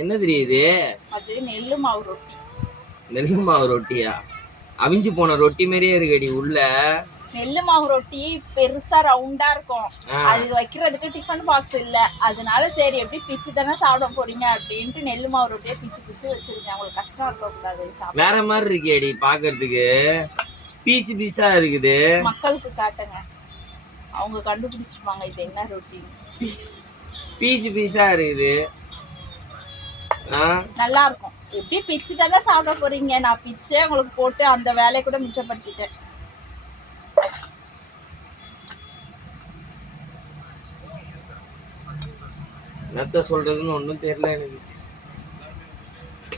என்ன தெரியுது? அது நெல்லு மாவு ரொட்டி. நெல்லு மாவு ரொட்டியா? அவிஞ்சு போன ரொட்டி மாதிரியே இருக்கடி உள்ள. நெல்லு மாவு ரொட்டி பெருசா ரவுண்டா இருக்கும். அது வைக்கிறதுக்கு டிஃபன் பாக்ஸ் இல்ல, அதனால சரி எப்படி பிச்சு தானே சாப்பிட போறீங்க அப்படின்ட்டு நெல்லு மாவு ரொட்டியை பிச்சு பிச்சு வச்சிருக்கேன். உங்களுக்கு கஷ்டம் இருக்க கூடாது. வேற மாதிரி இருக்கேடி பாக்குறதுக்கு, பீஸ் பீஸா இருக்குது. மக்களுக்கு காட்டுங்க, அவங்க கண்டுபிடிச்சிருப்பாங்க இது என்ன ரொட்டி. பீஸ் பீஸா இருக்குது, நல்லா இருக்கும். எப்படி பிச்சு தானே சாப்பிட போறீங்க, நான் பிச்சே உங்களுக்கு போட்டு அந்த வேலையை கூட மிச்சப்படுத்திட்டேன். என்னத்த சொல்றதுன்னு ஒண்ணும் தெரியல எனக்கு.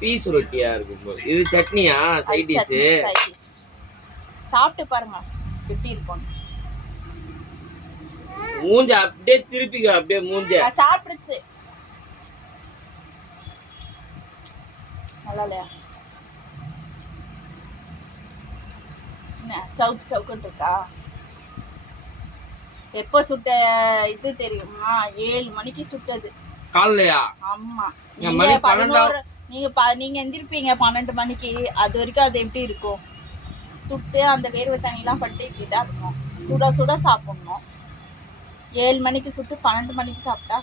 பீஸ் ரொட்டியா இருக்கும். இது சட்னியா? சைட் டிஷ் சாப்பிட்டு பாருங்க எப்படி இருக்கும். மூஞ்ச அப்படியே திருப்பிக்க, அப்படியே மூஞ்ச சாப்பிடுச்சு. நல்லா இல்லையா? என்ன சவுக்கு சவுக்குன்னு இருக்கா? எப்போ சுட்ட இது தெரியுமா? 7 மணிக்கு சுட்டது காலையா? ஆமா. நீங்க எந்திருப்பீங்க 12 மணிக்கு. அது வரைக்கும் அது எப்படி இருக்கும்? சுட்டு அந்த வேர்வை தண்ணிலாம் பட்டு இப்படிதான் இருக்கும். சுட சுட சாப்பிடணும். 7 மணிக்கு சுட்டு 12 மணிக்கு சாப்பிட்டா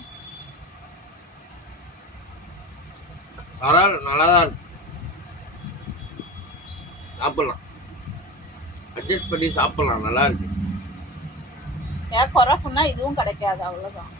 பரவாயில்ல, நல்லாதான் இருக்கும். சாப்பிடலாம், அட்ஜஸ்ட் பண்ணி சாப்பிடலாம், நல்லா இருக்கு. ஏன் குறை சொன்னா இதுவும் கிடைக்காது, அவ்வளவுதான்.